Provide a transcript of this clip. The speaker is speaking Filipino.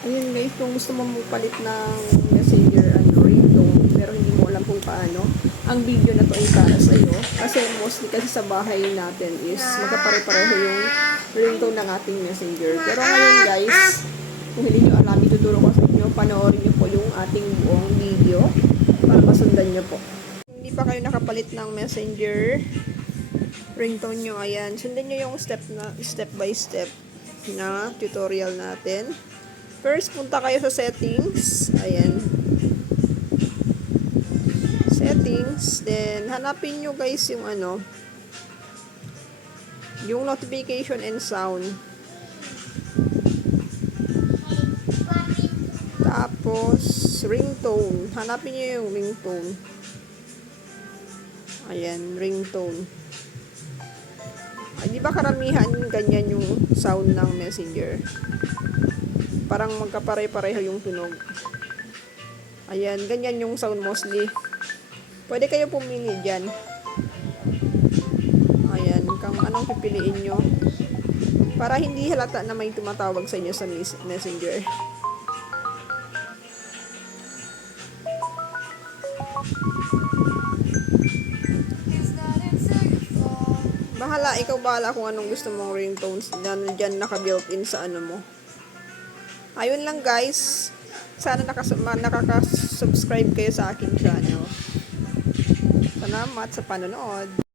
Ayun guys, kung gusto mo magpalit ng messenger ringtone, pero hindi mo alam kung paano, ang video na to ay para sa iyo. Kasi mostly kasi sa bahay natin is magkapare-pareho yung ringtone ng ating messenger. Pero ngayon guys, kung hindi nyo alam, ituturo ko sa inyo, panoorin nyo po yung ating buong video para masundan nyo po. Kung hindi pa kayo nakapalit ng messenger ringtone nyo, ayan, sundan nyo yung step by step na tutorial natin. First, punta kayo sa settings. Ayan. Settings. Then, hanapin nyo guys yung yung notification and sound. Tapos, ringtone. Hanapin nyo yung ringtone. Ayan, ringtone. Ay, di ba karamihan ganyan yung sound ng messenger? Parang magkapare-pareho yung tunog. Ayan, ganyan yung sound mostly. Pwede kayo pumili dyan. Ayan, kung anong pipiliin nyo. Para hindi halata na may tumatawag sa inyo sa messenger. Ikaw bahala kung anong gusto mong ringtones na dyan naka-built-in sa mo. Ayun lang guys. Sana nakaka-subscribe kayo sa aking channel. Salamat sa panonood.